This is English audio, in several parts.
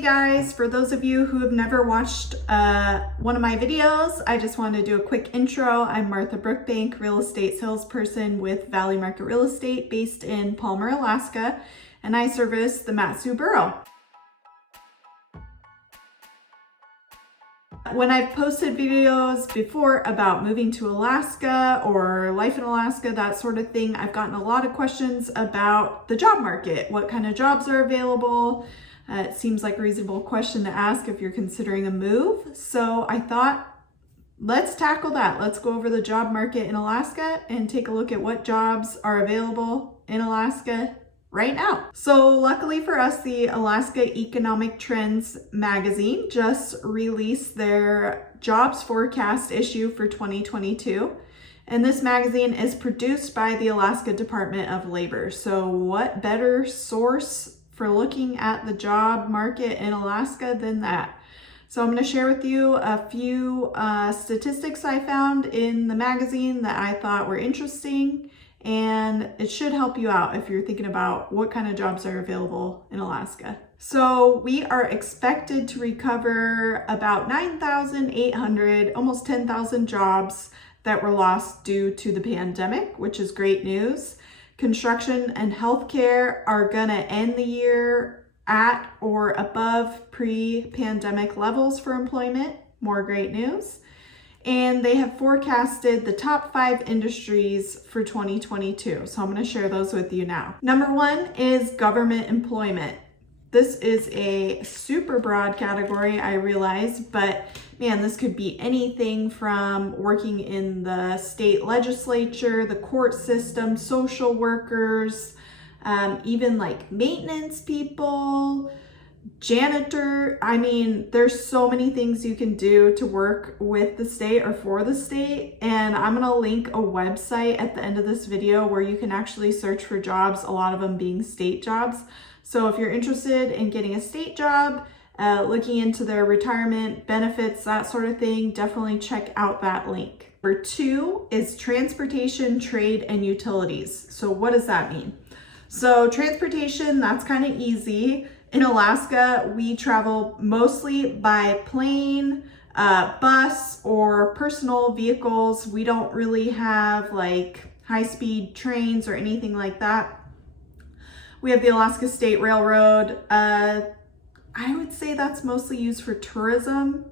Hey guys, for those of you who have never watched one of my videos, I just want to do a quick intro. I'm Martha Brookbank, real estate salesperson with Valley Market Real Estate based in Palmer, Alaska, and I service the Mat-Su borough. When I've posted videos before about moving to Alaska or life in Alaska, that sort of thing, I've gotten a lot of questions about the job market. What kind of jobs are available? It seems like a reasonable question to ask if you're considering a move. So I thought, let's tackle that. Let's go over the job market in Alaska and take a look at what jobs are available in Alaska right now. So luckily for us, the Alaska Economic Trends magazine just released their jobs forecast issue for 2022. And this magazine is produced by the Alaska Department of Labor. So what better source for looking at the job market in Alaska than that? So I'm going to share with you a few statistics I found in the magazine that I thought were interesting, and it should help you out if you're thinking about what kind of jobs are available in Alaska. So we are expected to recover about 9,800, almost 10,000 jobs that were lost due to the pandemic, which is great news. Construction and healthcare are gonna end the year at or above pre-pandemic levels for employment, more great news. And they have forecasted the top 5 industries for 2022. So I'm gonna share those with you now. Number 1 is government employment. This is a super broad category, I realize, but man, this could be anything from working in the state legislature, the court system, social workers, even like maintenance people, janitor. I mean, there's so many things you can do to work with the state or for the state. And I'm gonna link a website at the end of this video where you can actually search for jobs, a lot of them being state jobs. So if you're interested in getting a state job, looking into their retirement benefits, that sort of thing, definitely check out that link. Number 2 is transportation, trade, and utilities. So what does that mean? So transportation, that's kind of easy. In Alaska, we travel mostly by plane, bus, or personal vehicles. We don't really have like high-speed trains or anything like that. We have the Alaska State Railroad. I would say that's mostly used for tourism.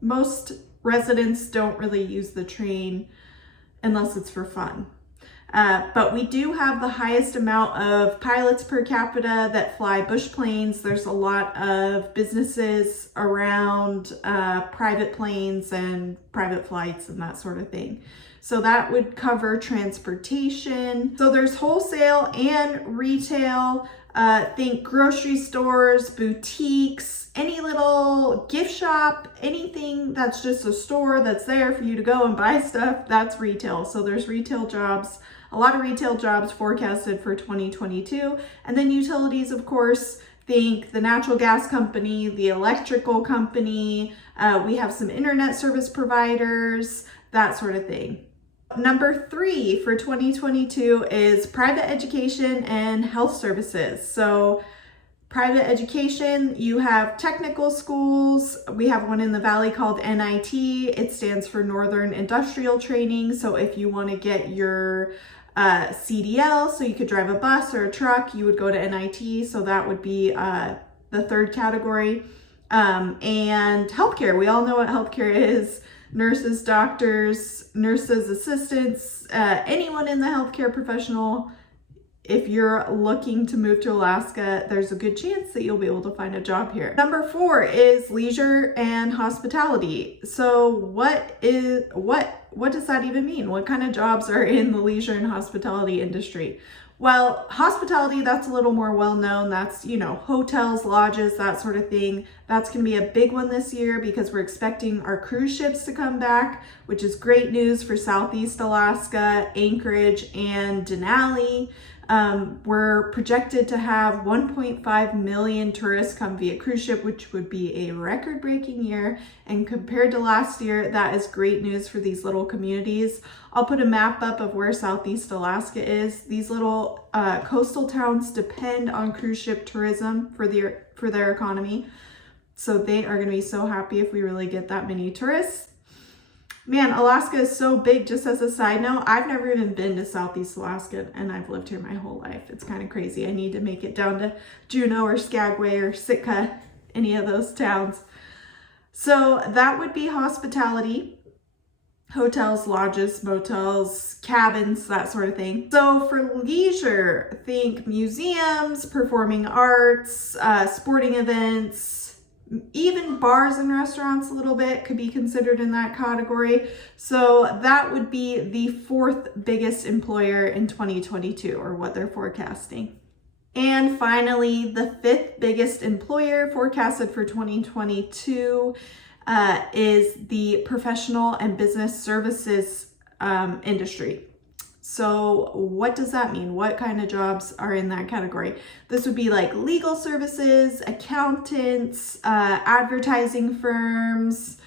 Most residents don't really use the train unless it's for fun. But we do have the highest amount of pilots per capita that fly bush planes. There's a lot of businesses around private planes and private flights and that sort of thing. So that would cover transportation. So there's wholesale and retail. Think grocery stores, boutiques, any little gift shop, anything that's just a store that's there for you to go and buy stuff, that's retail. So there's retail jobs, a lot of retail jobs forecasted for 2022. And then utilities, of course, think the natural gas company, the electrical company, we have some internet service providers, that sort of thing. Number 3 for 2022 is private education and health services. So private education, you have technical schools. We have one in the Valley called NIT. It stands for Northern Industrial Training. So if you want to get your CDL, so you could drive a bus or a truck, you would go to NIT. So that would be the 3rd category. And healthcare, we all know what healthcare is. Nurses, doctors, nurses, assistants, anyone in the healthcare professional. If you're looking to move to Alaska, there's a good chance that you'll be able to find a job here. Number 4 is leisure and hospitality. So what does that even mean? What kind of jobs are in the leisure and hospitality industry? Well, hospitality, that's a little more well-known. That's, hotels, lodges, that sort of thing. That's going to be a big one this year because we're expecting our cruise ships to come back, which is great news for Southeast Alaska, Anchorage, and Denali. We're projected to have 1.5 million tourists come via cruise ship, which would be a record-breaking year. And compared to last year, that is great news for these little communities. I'll put a map up of where Southeast Alaska is. These little coastal towns depend on cruise ship tourism for their economy. So they are going to be so happy if we really get that many tourists. Man, Alaska is so big. Just as a side note, I've never even been to Southeast Alaska, and I've lived here my whole life. It's kind of crazy. I need to make it down to Juneau or Skagway or Sitka, any of those towns. So that would be hospitality, hotels, lodges, motels, cabins, that sort of thing. So for leisure, think museums, performing arts, sporting events, even bars and restaurants a little bit could be considered in that category. So that would be the fourth biggest employer in 2022, or what they're forecasting. And finally, the fifth biggest employer forecasted for 2022 is the professional and business services industry. So what does that mean? What kind of jobs are in that category? This would be like legal services, accountants, advertising firms,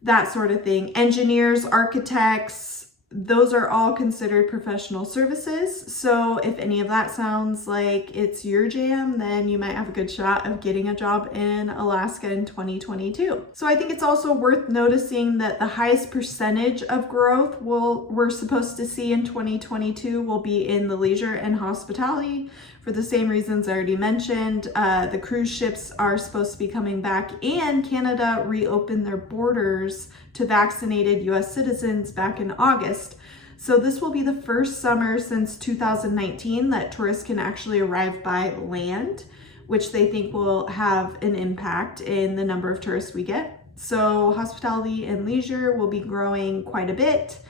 that sort of thing. Engineers, architects, those are all considered professional services. So if any of that sounds like it's your jam, then you might have a good shot of getting a job in Alaska in 2022. So I think it's also worth noticing that the highest percentage of growth we're supposed to see in 2022 will be in the leisure and hospitality for the same reasons I already mentioned. The cruise ships are supposed to be coming back, and Canada reopened their borders to vaccinated US citizens back in August. So this will be the first summer since 2019 that tourists can actually arrive by land, which they think will have an impact in the number of tourists we get. So hospitality and leisure will be growing quite a bit,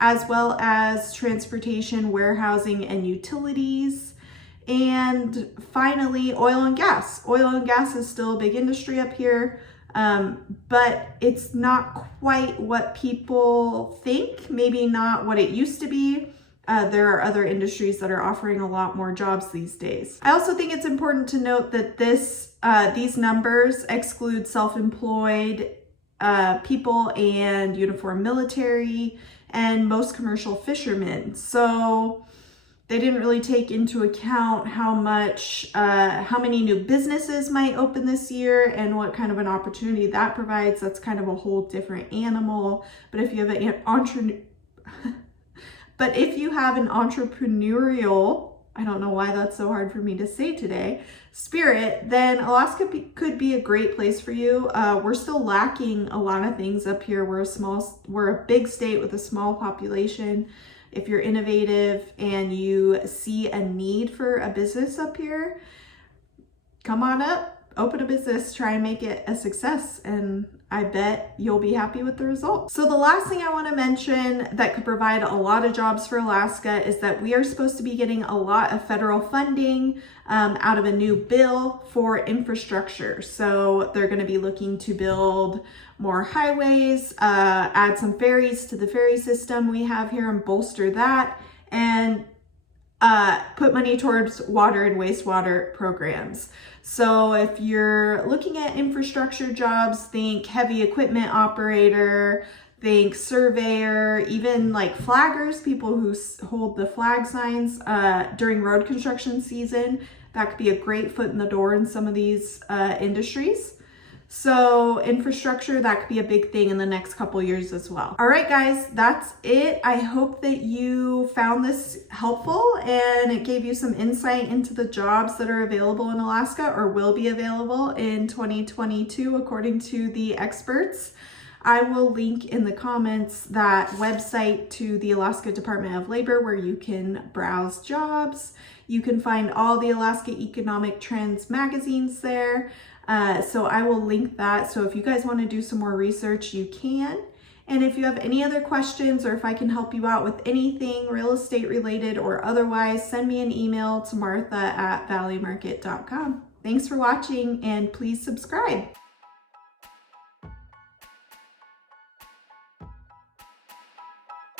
as well as transportation, warehousing, and utilities. And finally, oil and gas. Oil and gas is still a big industry up here, but it's not quite what people think, maybe not what it used to be. There are other industries that are offering a lot more jobs these days. I also think it's important to note that these numbers exclude self-employed people and uniformed military and most commercial fishermen. So they didn't really take into account how many new businesses might open this year and what kind of an opportunity that provides. That's kind of a whole different animal. But if you have an entrepreneurial, I don't know why that's so hard for me to say today, spirit, then Alaska could be a great place for you. We're still lacking a lot of things up here. We're a big state with a small population. If you're innovative and you see a need for a business up here, come on up, open a business, try and make it a success, and I bet you'll be happy with the results. So the last thing I want to mention that could provide a lot of jobs for Alaska is that we are supposed to be getting a lot of federal funding out of a new bill for infrastructure. So they're going to be looking to build more highways, add some ferries to the ferry system we have here and bolster that, and put money towards water and wastewater programs. So if you're looking at infrastructure jobs, think heavy equipment operator, think surveyor, even like flaggers, people who hold the flag signs during road construction season. That could be a great foot in the door in some of these industries. So infrastructure, that could be a big thing in the next couple years as well. All right, guys, that's it. I hope that you found this helpful and it gave you some insight into the jobs that are available in Alaska or will be available in 2022, according to the experts. I will link in the comments that website to the Alaska Department of Labor where you can browse jobs. You can find all the Alaska Economic Trends magazines there. So I will link that. So if you guys want to do some more research, you can. And if you have any other questions or if I can help you out with anything real estate related or otherwise, send me an email to martha@valleymarket.com. Thanks for watching and please subscribe.